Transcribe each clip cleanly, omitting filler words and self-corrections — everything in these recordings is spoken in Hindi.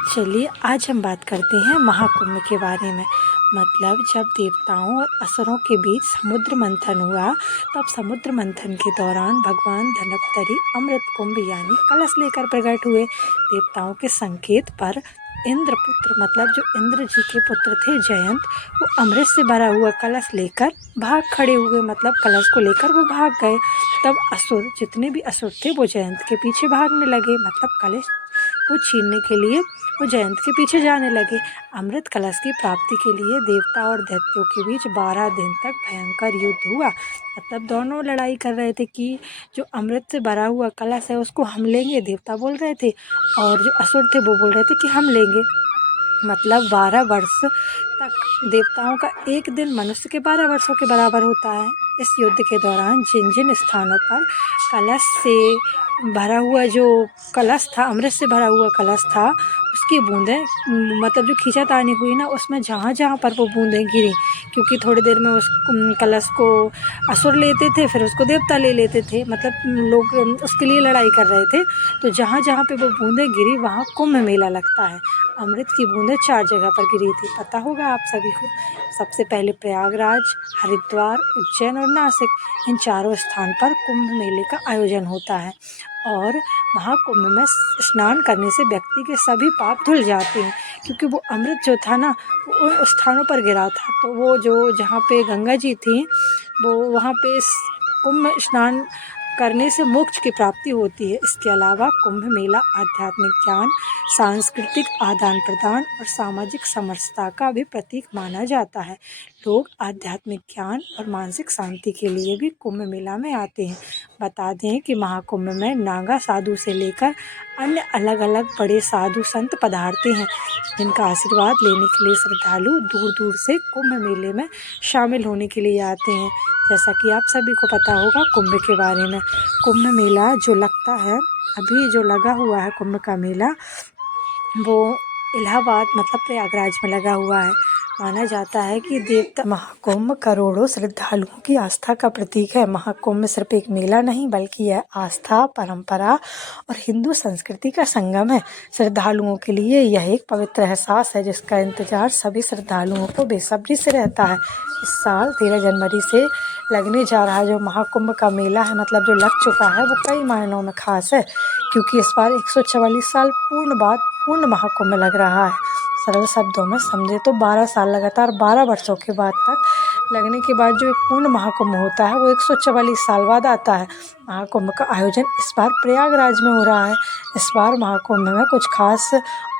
चलिए आज हम बात करते हैं महाकुंभ के बारे में। मतलब जब देवताओं और असुरों के बीच समुद्र मंथन हुआ, तब समुद्र मंथन के दौरान भगवान धनवंतरि अमृत कुंभ यानी कलश लेकर प्रकट हुए। देवताओं के संकेत पर इंद्रपुत्र मतलब जो इंद्र जी के पुत्र थे जयंत, वो अमृत से भरा हुआ कलश लेकर भाग खड़े हुए। मतलब कलश को लेकर वो भाग गए। तब असुर, जितने भी असुर थे, वो जयंत के पीछे भागने लगे। मतलब कलश को छीनने के लिए वो जयंत के पीछे जाने लगे। अमृत कलश की प्राप्ति के लिए देवता और दैत्यों के बीच 12 दिन तक भयंकर युद्ध हुआ। मतलब दोनों लड़ाई कर रहे थे कि जो अमृत से भरा हुआ कलश है उसको हम लेंगे, देवता बोल रहे थे, और जो असुर थे वो बोल रहे थे कि हम लेंगे। मतलब 12 वर्ष तक देवताओं का एक दिन मनुष्य के 12 वर्षों के बराबर होता है। इस युद्ध के दौरान जिन जिन स्थानों पर कलश से भरा हुआ जो कलश था, अमृत से भरा हुआ कलश था, उसकी बूंदें मतलब जो खींचातानी हुई ना, उसमें जहाँ जहाँ पर वो बूंदें गिरी, क्योंकि थोड़ी देर में उस कलश को असुर लेते थे, फिर उसको देवता ले लेते थे। मतलब लोग उसके लिए लड़ाई कर रहे थे। तो जहाँ जहाँ पे वो बूंदें गिरी वहाँ कुंभ मेला लगता है। अमृत की बूंदें 4 जगह पर गिरी थी, पता होगा आप सभी को। सबसे पहले प्रयागराज, हरिद्वार, उज्जैन और नासिक, इन चारों स्थान पर कुंभ मेले का आयोजन होता है। और महाकुंभ में स्नान करने से व्यक्ति के सभी पाप धुल जाते हैं, क्योंकि वो अमृत जो था ना, वो उन स्थानों पर गिरा था। तो वो जो जहाँ पे गंगा जी थी, वो वहाँ पे कुंभ स्नान करने से मोक्ष की प्राप्ति होती है। इसके अलावा कुंभ मेला आध्यात्मिक ज्ञान, सांस्कृतिक आदान प्रदान और सामाजिक समरसता का भी प्रतीक माना जाता है। लोग आध्यात्मिक ज्ञान और मानसिक शांति के लिए भी कुंभ मेला में आते हैं। बता दें कि महाकुंभ में नागा साधु से लेकर अन्य अलग अलग बड़े साधु संत पधारते हैं, जिनका आशीर्वाद लेने के लिए श्रद्धालु दूर दूर से कुंभ मेले में शामिल होने के लिए आते हैं। जैसा कि आप सभी को पता होगा कुंभ के बारे में, कुंभ मेला जो लगता है, अभी जो लगा हुआ है कुंभ का मेला, वो इलाहाबाद मतलब प्रयागराज में लगा हुआ है। माना जाता है कि देवता महाकुंभ करोड़ों श्रद्धालुओं की आस्था का प्रतीक है। महाकुंभ सिर्फ एक मेला नहीं, बल्कि यह आस्था, परंपरा और हिंदू संस्कृति का संगम है। श्रद्धालुओं के लिए यह एक पवित्र एहसास है, जिसका इंतजार सभी श्रद्धालुओं को बेसब्री से रहता है। इस साल 13 जनवरी से लगने जा रहा जो महाकुंभ का मेला है, मतलब जो लग चुका है, वो कई मायनों में खास है, क्योंकि इस बार 144 साल पूर्ण महाकुंभ लग रहा है। सरल शब्दों में समझे तो 12 साल लगातार 12 वर्षों के बाद तक लगने के बाद जो एक पूर्ण महाकुंभ होता है, वो 144 साल बाद आता है। महाकुंभ का आयोजन इस बार प्रयागराज में हो रहा है। इस बार महाकुंभ में कुछ खास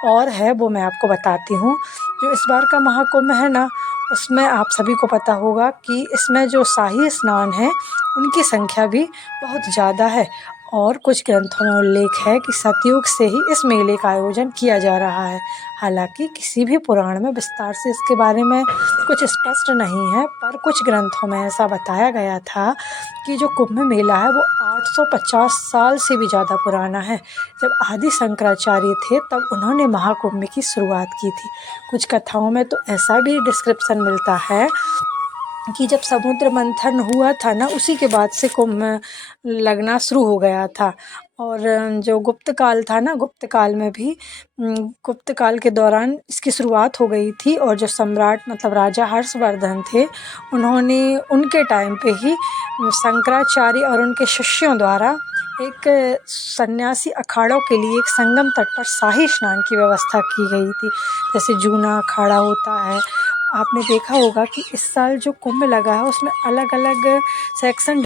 और है, वो मैं आपको बताती हूँ। जो इस बार का महाकुंभ है ना, उसमें आप सभी को पता होगा कि इसमें जो शाही स्नान है, उनकी संख्या भी बहुत ज़्यादा है। और कुछ ग्रंथों में उल्लेख है कि सतयुग से ही इस मेले का आयोजन किया जा रहा है। हालांकि किसी भी पुराण में विस्तार से इसके बारे में कुछ स्पष्ट नहीं है, पर कुछ ग्रंथों में ऐसा बताया गया था कि जो कुंभ मेला है वो 850 साल से भी ज़्यादा पुराना है। जब आदि शंकराचार्य थे, तब उन्होंने महाकुंभ की शुरुआत की थी। कुछ कथाओं में तो ऐसा भी डिस्क्रिप्शन मिलता है कि जब समुद्र मंथन हुआ था ना, उसी के बाद से कुंभ लगना शुरू हो गया था। और जो गुप्त काल था ना, गुप्त काल में भी गुप्त काल के दौरान इसकी शुरुआत हो गई थी। और जो सम्राट मतलब राजा हर्षवर्धन थे, उन्होंने उनके टाइम पे ही शंकराचार्य और उनके शिष्यों द्वारा एक सन्यासी अखाड़ों के लिए एक संगम तट पर शाही स्नान की व्यवस्था की गई थी। जैसे जूना अखाड़ा होता है, आपने देखा होगा कि इस साल जो कुंभ लगा है उसमें अलग अलग सेक्शन